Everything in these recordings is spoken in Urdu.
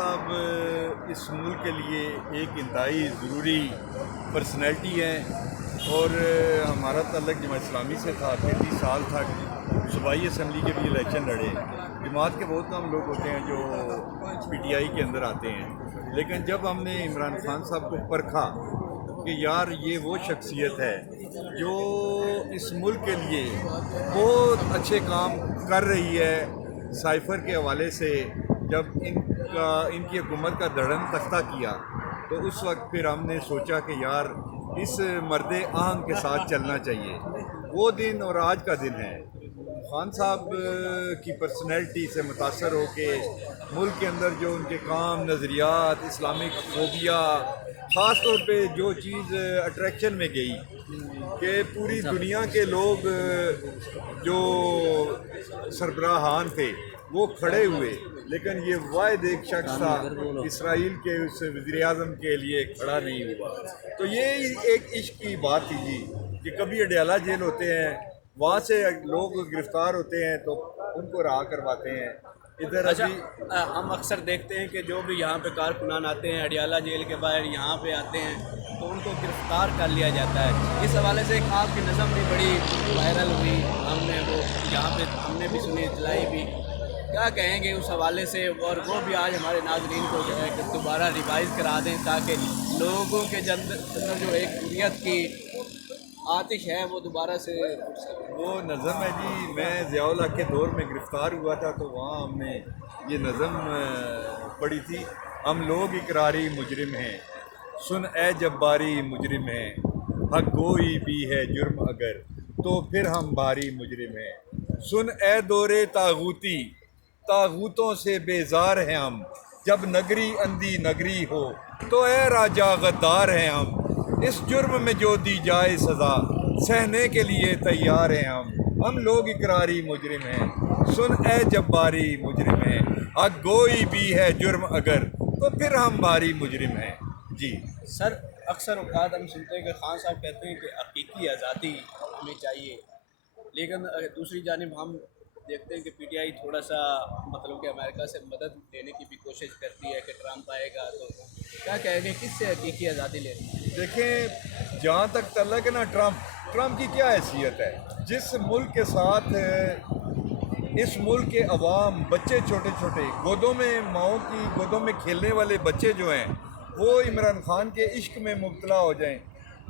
صاحب اس ملک کے لیے ایک انتہائی ضروری پرسنالٹی ہیں اور ہمارا تعلق جماعت اسلامی سے تھا 33 سال تک صوبائی اسمبلی کے بھی الیکشن لڑے. جماعت کے بہت کم لوگ ہوتے ہیں جو پی ٹی آئی کے اندر آتے ہیں، لیکن جب ہم نے عمران خان صاحب کو پرکھا کہ یار یہ وہ شخصیت ہے جو اس ملک کے لیے بہت اچھے کام کر رہی ہے. سائفر کے حوالے سے جب ان کی حکومت کا دھڑن تختہ کیا تو اس وقت پھر ہم نے سوچا کہ یار اس مرد آہنگ کے ساتھ چلنا چاہیے. وہ دن اور آج کا دن ہے. خان صاحب کی پرسنالٹی سے متاثر ہو کے ملک کے اندر جو ان کے کام، نظریات، اسلامک فوبیا، خاص طور پہ جو چیز اٹریکشن میں گئی کہ پوری دنیا کے لوگ جو سربراہان تھے وہ کھڑے ہوئے، لیکن یہ واحد ایک شخص تھا اسرائیل کے اس وزیر اعظم کے لیے کھڑا نہیں ہوا. تو یہ ایک عشق کی بات تھی جی کہ کبھی اڈیالہ جیل ہوتے ہیں، وہاں سے لوگ گرفتار ہوتے ہیں تو ان کو رہا کرواتے ہیں. ادھر ہم اکثر دیکھتے ہیں کہ جو بھی یہاں پہ کارکنان آتے ہیں اڈیالہ جیل کے باہر یہاں پہ آتے ہیں تو ان کو گرفتار کر لیا جاتا ہے. اس حوالے سے ایک آپ کی نظم بھی بڑی وائرل ہوئی، ہم نے وہ یہاں پہ ہم نے بھی سنی، اطلاعی بھی. کیا کہیں گے اس حوالے سے؟ اور وہ بھی آج ہمارے ناظرین کو جو ہے کہ دوبارہ ریوائز کرا دیں تاکہ لوگوں کے اندر جو ایک حریت کی آتش ہے وہ دوبارہ سے. وہ نظم ہے جی، میں ضیاء الحق کے دور میں گرفتار ہوا تھا تو وہاں ہم نے یہ نظم پڑھی تھی. ہم لوگ اقراری مجرم ہیں، سن اے جباری مجرم ہیں، حق گوئی بھی ہے جرم اگر تو پھر ہم بھاری مجرم ہیں. سن اے دور طاغوتی، طاغوتوں سے بیزار ہیں ہم، جب نگری اندھی نگری ہو تو اے راجا غدار ہیں ہم. اس جرم میں جو دی جائے سزا سہنے کے لیے تیار ہیں ہم. ہم لوگ اقراری مجرم ہیں، سن اے جباری مجرم ہیں، حق گوئی بھی ہے جرم اگر تو پھر ہم بھاری مجرم ہیں. جی سر، اکثر اوقات ہم سنتے ہیں کہ خان صاحب کہتے ہیں کہ حقیقی آزادی ہمیں چاہیے، لیکن دوسری جانب ہم دیکھتے ہیں کہ پی ٹی آئی تھوڑا سا مطلب کہ امریکہ سے مدد لینے کی بھی کوشش کرتی ہے کہ ٹرمپ آئے گا تو کیا کہیں گے کس سے حقیقی آزادی لینی ہے؟ دیکھیں، جہاں تک تعلق ہے نا ٹرمپ کی کیا حیثیت ہے؟ جس ملک کے ساتھ اس ملک کے عوام، بچے چھوٹے چھوٹے گودوں میں، ماؤں کی گودوں میں کھیلنے والے بچے جو ہیں وہ عمران خان کے عشق میں مبتلا ہو جائیں،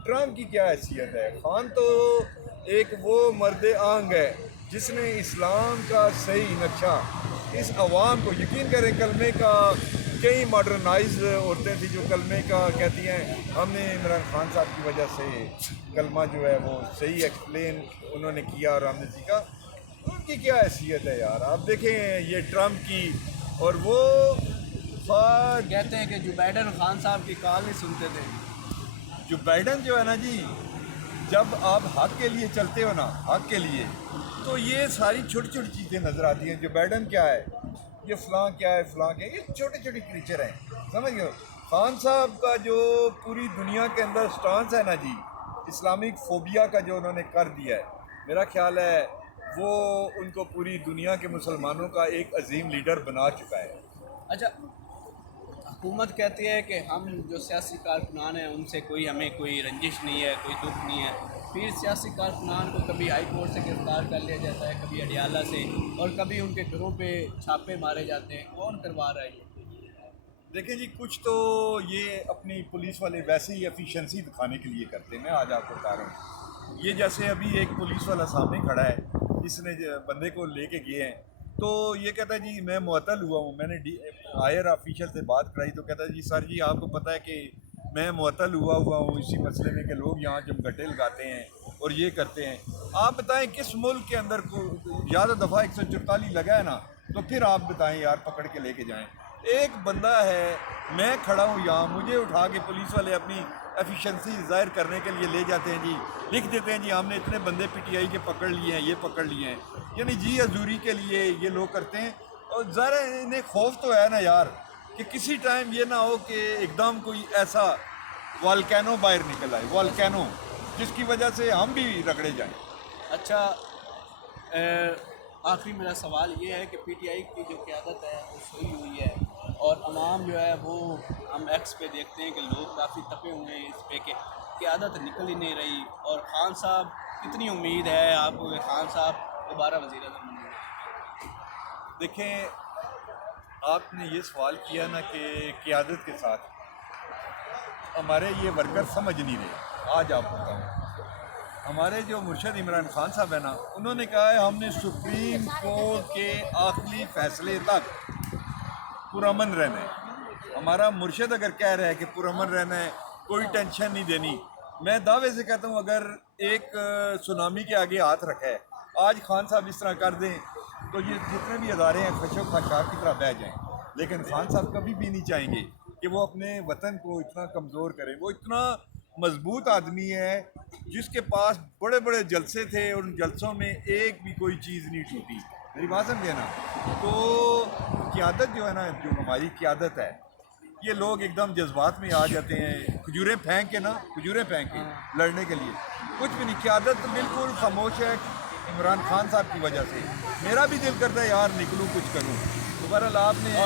ٹرمپ کی کیا حیثیت ہے؟ خان تو ایک وہ مرد آہنگ ہے جس نے اسلام کا صحیح نقشہ اس عوام کو، یقین کریں کلمے کا، کئی ماڈرنائز عورتیں تھیں جو کلمے کا کہتی ہیں ہم نے عمران خان صاحب کی وجہ سے کلمہ جو ہے وہ صحیح ایکسپلین انہوں نے کیا اور ہم نے سیکھا. ان کی کیا حیثیت ہے یار؟ آپ دیکھیں یہ ٹرمپ کی، اور وہ کہتے ہیں کہ جو بائیڈن خان صاحب کی کال نہیں سنتے تھے. جو بائیڈن جو ہے نا جی، جب آپ حق کے لیے چلتے ہو نا، حق کے لیے، تو یہ ساری چھوٹی چھوٹی چیزیں نظر آتی ہیں. جو بائیڈن کیا ہے، یہ فلاں کیا ہے، فلاں کیا ہے، یہ چھوٹی چھوٹی کریچر ہیں، سمجھ گئے ہو؟ خان صاحب کا جو پوری دنیا کے اندر سٹانس ہے نا جی، اسلامک فوبیا کا جو انہوں نے کر دیا ہے، میرا خیال ہے وہ ان کو پوری دنیا کے مسلمانوں کا ایک عظیم لیڈر بنا چکا ہے. اچھا، حکومت کہتی ہے کہ ہم جو سیاسی کارکنان ہیں ان سے ہمیں کوئی رنجش نہیں ہے، کوئی دکھ نہیں ہے. پھر سیاسی کارکنان کو کبھی ہائی کورٹ سے گرفتار کر لیا جاتا ہے، کبھی اڈیالہ سے، اور کبھی ان کے گھروں پہ چھاپے مارے جاتے ہیں. کون کروا رہا ہے یہ؟ دیکھیں جی، کچھ تو یہ اپنی پولیس والے ویسے ہی ایفیشنسی دکھانے کے لیے کرتے ہیں. میں آج آپ کو بتا رہا ہوں، یہ جیسے ابھی ایک پولیس والا سامنے کھڑا ہے، اس نے بندے کو لے کے گئے ہیں تو یہ کہتا ہے جی میں معطل ہوا ہوں. میں نے ہائر آفیشل سے بات کرائی تو کہتا ہے جی سر جی آپ کو پتہ ہے کہ میں معطل ہوا ہوں اسی مسئلے میں کہ لوگ یہاں جب گٹے لگاتے ہیں اور یہ کرتے ہیں. آپ بتائیں کس ملک کے اندر کو زیادہ دفعہ 144 لگا ہے نا، تو پھر آپ بتائیں یار پکڑ کے لے کے جائیں. ایک بندہ ہے، میں کھڑا ہوں یہاں، مجھے اٹھا کے پولیس والے اپنی ایفیشنسی ظاہر کرنے کے لیے لے جاتے ہیں جی، لکھ دیتے ہیں جی ہم نے اتنے بندے پی ٹی آئی کے پکڑ لیے ہیں، یہ پکڑ لیے ہیں، یعنی جی حضوری کے لیے یہ لوگ کرتے ہیں. اور ظاہر ہے انہیں خوف تو ہے نا یار کہ کسی ٹائم یہ نہ ہو کہ ایک دم کوئی ایسا والکینو باہر نکل آئے، والکینو جس کی وجہ سے ہم بھی رگڑے جائیں. اچھا، آخری میرا سوال یہ ہے کہ پی ٹی آئی کی جو قیادت ہے وہ سوئی ہوئی ہے، اور عوام جو ہے وہ ہم ایکس پہ دیکھتے ہیں کہ لوگ کافی تپے ہوئے ہیں اس پہ کہ قیادت نکل ہی نہیں رہی، اور خان صاحب کتنی امید ہے آپ کو کہ خان صاحب دوبارہ وزیر اعظم بنیں گے؟ دیکھیں، آپ نے یہ سوال کیا نا کہ قیادت کے ساتھ ہمارے یہ ورکر سمجھ نہیں رہے. آج آپ بتاؤں، ہمارے جو مرشد عمران خان صاحب ہیں نا، انہوں نے کہا ہے ہم نے سپریم کورٹ کے آخری فیصلے تک پرامن رہنا ہے. ہمارا مرشد اگر کہہ رہا ہے کہ پرامن رہنا ہے، کوئی ٹینشن نہیں دینی، میں دعوے سے کہتا ہوں اگر ایک سونامی کے آگے ہاتھ رکھا ہے، آج خان صاحب اس طرح کر دیں تو یہ جتنے بھی ادارے ہیں خشک خاشاک کی طرح بہہ جائیں. لیکن خان صاحب کبھی بھی نہیں چاہیں گے کہ وہ اپنے وطن کو اتنا کمزور کریں. وہ اتنا مضبوط آدمی ہے جس کے پاس بڑے بڑے جلسے تھے اور ان جلسوں میں ایک بھی کوئی چیز نہیں ٹوٹی. میری بات سمجھے نا؟ تو قیادت جو ہے نا، جو ہماری قیادت ہے، یہ لوگ ایک دم جذبات میں آ جاتے ہیں، کھجوریں پھینک کے لڑنے کے لیے. کچھ بھی نہیں، قیادت بالکل خاموش ہے عمران خان صاحب کی وجہ سے. میرا بھی دل کرتا ہے یار نکلوں کچھ کروں. تو بہرحال آپ نے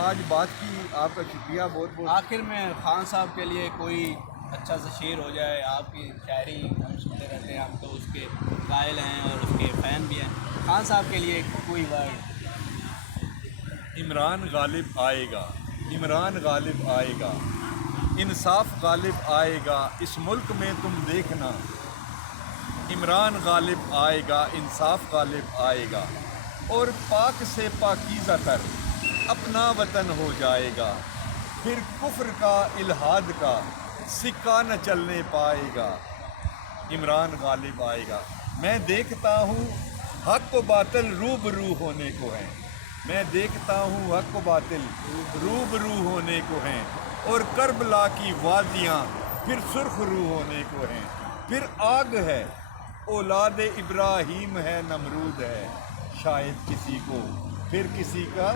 آج بات کی، آپ کا شکریہ بہت بہت. آخر میں خان صاحب کے لیے کوئی اچھا سا شعر ہو جائے. آپ کی شاعری ہم سنتے رہتے ہیں، ہم تو اس کے قائل ہیں اور اس کے فین بھی ہیں. خان صاحب کے لیے کوئی ورڈ. عمران غالب آئے گا، عمران غالب آئے گا، انصاف غالب آئے گا اس ملک میں تم دیکھنا. عمران غالب آئے گا، انصاف غالب آئے گا، اور پاک سے پاکیزہ تر اپنا وطن ہو جائے گا. پھر کفر کا الحاد کا سکہ نہ چلنے پائے گا. عمران غالب آئے گا. میں دیکھتا ہوں حق و باطل روبرو ہونے کو ہیں. میں دیکھتا ہوں حق و باطل روبرو ہونے کو ہیں، اور کربلا کی وادیاں پھر سرخ رو ہونے کو ہیں. پھر آگ ہے، اولاد ابراہیم ہے، نمرود ہے، شاید کسی کو پھر کسی کا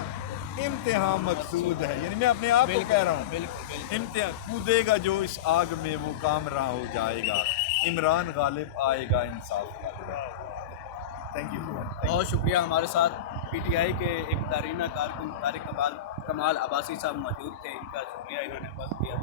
امتحان مقصود ہے. یعنی میں اپنے آپ کو کہہ رہا ہوں، امتحان کودے گا جو اس آگ میں وہ کامراں ہو جائے گا. عمران غالب آئے گا، انصاف غالب آئے گا. Thank you. بہت شکریہ. ہمارے ساتھ پی ٹی آئی کے ایک دارینہ کارکن طارق کمال عباسی صاحب موجود تھے. ان کا شکریہ، انہوں نے وقت دیا.